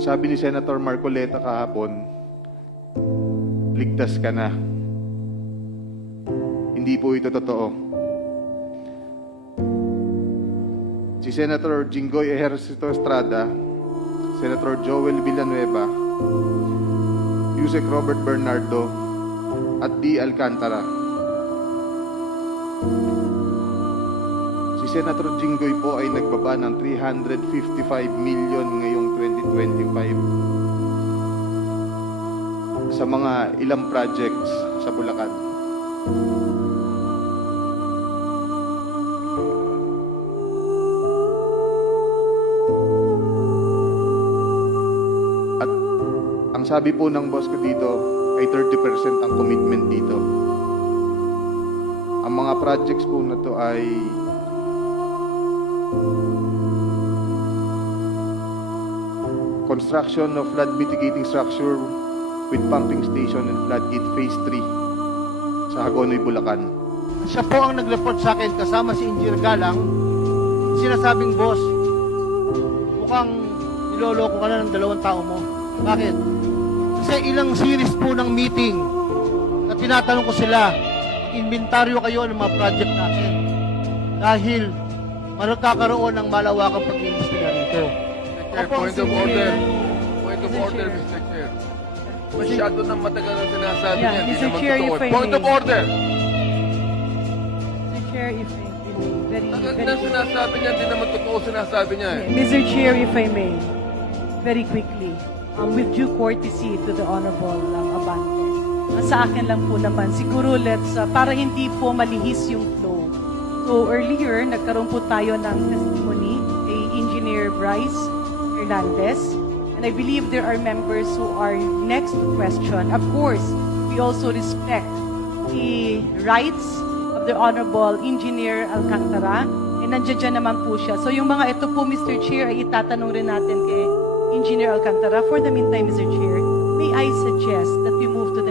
Sabi ni Senator Marcoleta kahapon, ligtas ka na. Hindi po ito totoo. Si Senator Jinggoy Ejercito Estrada, Senator Joel Villanueva, Yusek Robert Bernardo, at D. Alcantara. Si Senator Jinggoy po ay nagbaba ng 355 million ngayong 2025 sa mga ilang projects sa Bulacan. At ang sabi po ng boss ko dito ay 30% ang commitment dito. Ang mga projects po na to ay construction of flood mitigating structure with pumping station and floodgate phase 3 sa Hagonoy, Bulacan. Siya po ang nag-report sa akin kasama si Engineer Galang. Sinasabing, boss, mukhang niloloko ka na ng 2 tao mo. Bakit? Kasi ilang series po ng meeting na tinatanong ko sila, inventaryo kayo ng mga project natin. Dahil magkakaroon ng malawakang pag-iimbestiga rito. Chair, point of order. Point of order, Mr. Chair. Masyado nang matagal ang sinasabi niya. Hindi Mr. naman Chair, totoo. if I Point of may. order! Mr. Chair, if I may, Ang sinasabi niya, hindi naman totoo sinasabi niya. Mr. Chair, if I may, very quickly, with due courtesy to the Honorable Abante. Sa akin lang po naman, siguro para hindi po malihis yung flow. So earlier, nagkaroon po tayo ng testimony kay Engineer Bryce Hernandez. And I believe there are members who are next to question. Of course, we also respect the rights of the Honorable Engineer Alcantara. And nandiyan dyan naman po siya. So yung mga ito po, Mr. Chair, ay itatanong rin natin kay Engineer Alcantara. For the meantime, Mr. Chair, may I suggest that we move to the